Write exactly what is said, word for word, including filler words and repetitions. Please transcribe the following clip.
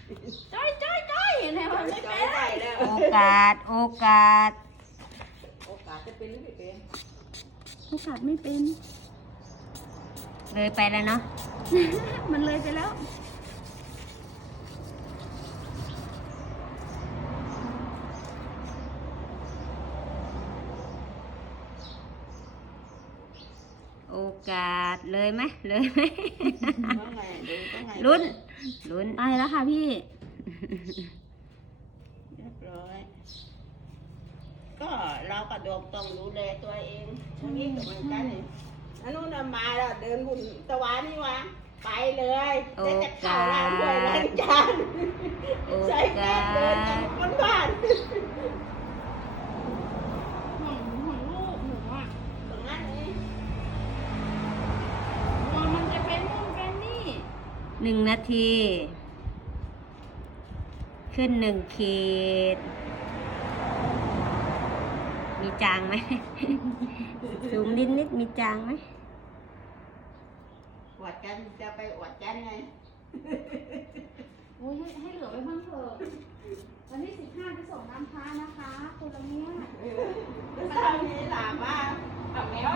จ้อยจ้อยจ้อยเห็นไหมมันไม่เป็นได้แล้วโอกาสโอกาสโอกาสจะเป็นหรือไม่เป็นโอกาสไม่เป็นเลยไปแล้วเนาะมันเลยไปแล้วโอกาสเลยไหมเลยไหมว่าไงดูว่าไงลุ้นลุ้นไปแล้วค่ะพี่เรียบร้อยก็เรากระโดดต้องดูแลตัวเองวันนี้ก็เหมือนกันนี่อันนู้นน่ะมาแล้วเดินบุญตะวันนี่วะไปเลยจะจะเข้าร้านด้วยล้างจานโอใส่แก้กาวเดินสบนบ้านห่วงห่วงลูกหนูอ่ะตรงนั้นนี่กลัวมันจะเป็นนู่นเป็นนี่หนึ่งนาที ขึ้นหนึ่งขีด มีจางไหม ซูมนิดนิดมีจางไหมอวดกันจะไปอวดกันไงโอ้ยให้ให้เหลือไว้บ้างเถอะวันที่สิบห้าไปส่งน้ำพระนะคะคนละเนี้ยถ้ามีหลานมาเอาแมว